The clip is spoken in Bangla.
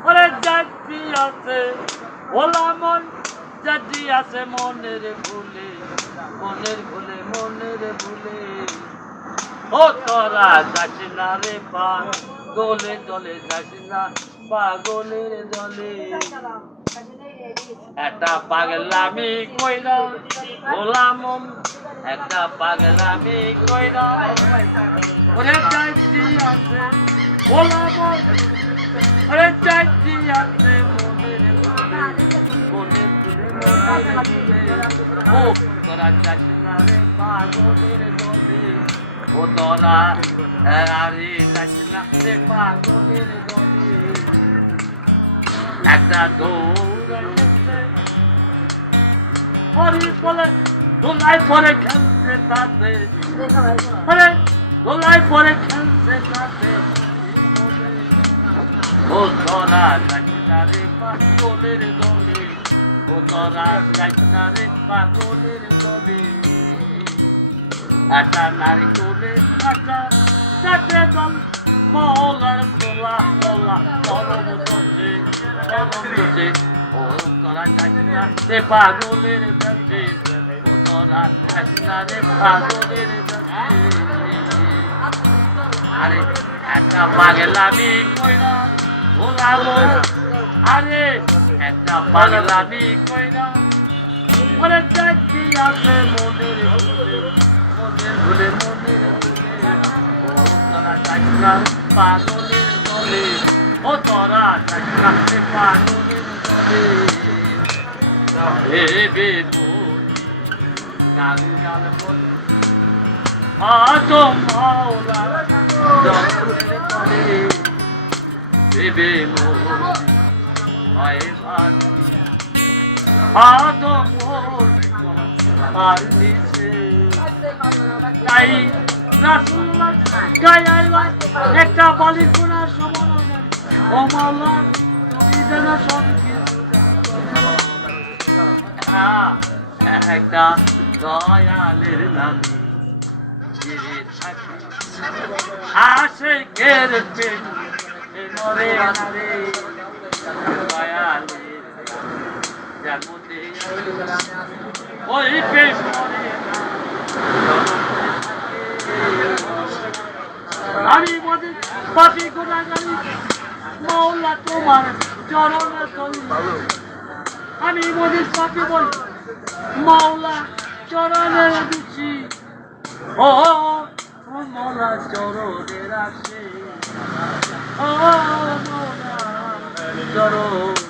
ওরে যাচ্ছি আছে ওলা মন যাচ্ছি আছে মনের ভুলে মনের ভুলে মনের ভুলে ও তোরা যাস না রে পা গোলে দলে যাস না পাগলের দলে একটা পাগলামি কইরা গোলাম একটা পাগলামি কইরা ওরে যাচ্ছি আছে গোলাম ওরে যাচ্ছি আছে মনের ভুলে মনের ভুলে মনের ভুলে ও তোরা যাস না রে পাগলের দলে ও তোরা আরে যাস না রে পাগলের দলে একটা দৌড়াইছে হরি বলে দোলাই পরে খেলতে তাতে আরে দোলাই পরে খেলতে তাতে ও তোরা যাইনারে পাগলের দলে ও তোরা যাইনারে পাগলের দলে একটা নারী কোলে একটা চাটে দল মহলার তোলা তোলা তরম দলে ও তোরা যাইনা রে পাগলের দলে ও তোরা যাইনা রে পাগলের দলে আরে একটা পাগলামি কইরা গোলাম আরে একটা পাগলামি কইরা ওরে যাচ্ছি আছে মনের ভুলে মনের ভুলে মনের ভুলে ও তোরা যাইনা পাগলের দলে ও তোরা যাইনা রে পাগলের দলে ভেবে গান গান বলে আদম মাওলা জগতের তলে ভেবে হয় ভালো আদম আর নিচে তাই রাসূলুল্লাহ গায়ে একটা বালির কোনার সমান ও মাওলা তুমি যেন সব একটা দয়ালের নামে আশিকের পেট মরে না রে দয়ালের জগতে ওই পেট মরে না আমি মধ্যে পাপি গুনাহগারি মাওলা তোমার চরণে তলি আমি মধ্যে পাপি বলি মাওলা চরণে দিচ্ছি ও মাওলা চরণে রাখছে ও মাওলা চরণ